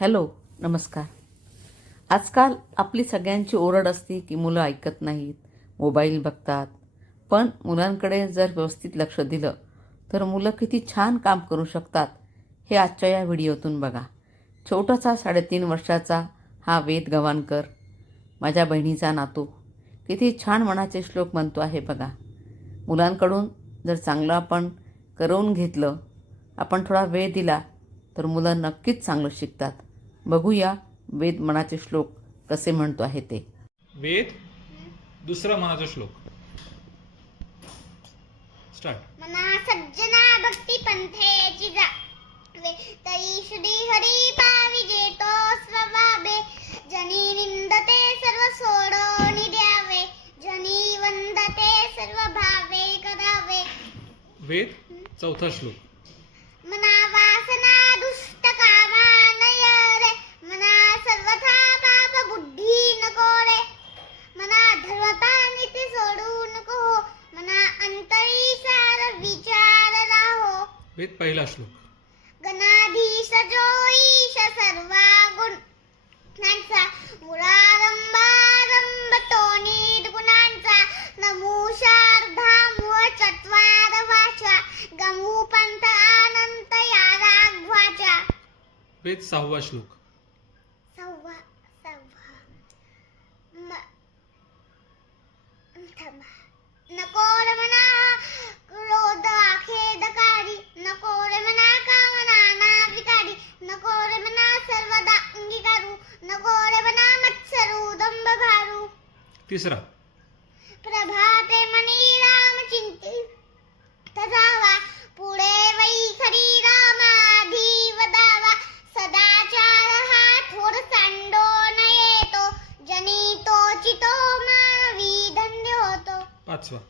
Hello, नमस्कार. आजकाल आपली सगळ्यांची ओरड असते की मुलं ऐकत नाहीत, मोबाईल बघतात. पण मुलांकडे जर व्यवस्थित लक्ष दिलं तर मुलं किती छान काम करू शकतात हे आजच्या या व्हिडिओतून बघा. छोटासा 3.5 वर्षाचा हा वेद गव्हाणकर, माझ्या बहिणीचा नातू, किती छान मनाचे श्लोक म्हणतो आहे बघा. मुलांकडून जर चांगलं आपण करवून घेतलं, आपण थोडा वेळ दिला तर मुलं नक्कीच चांगलं शिकतात. बघूया वेद मनाचे श्लोक कसे म्हणतो आहे ते. वेद दुसरा मनाचा श्लोक स्टार्ट. मना सज्जना भक्ती पंथेची जावे तरी श्री हरी पाविजे तो स्वभावे जनी निंदते सर्व सोडून द्यावे जनी वंदते सर्व भावे करावे. वेद चौथा श्लोक. मना वासना दुष्ट कामा नय रे मना सर्वथा पाप बुद्धी नको रे मना धर्मता नीती सोडू नको हो मना अंतरी सार विचार राहो. वेद पहिला श्लोक. गणाधीश जो ईश सर्वा गुणांचा मुळारंभारंभ तो निर्गुणांचा नमूशार्धा मूळ चत्वार वाचा गमू पंथ अनंत या राघवाच्या. वेद सहावा श्लोक. सव्वा नको रे मना क्रोध खेदकारी नको रे मना कामना ना विकारी नको रे मना सर्वदा अंगीकारू नको रे मना मत्सरू दंभ भारू. तिसरा. प्रभाते मनी राम चिंतित जावा पुढे वै खरी रामाधी वदावा सदाचार हा थोर सांडो न येतो जनी तोचितो मानवी धन्य होतो. पाचवा.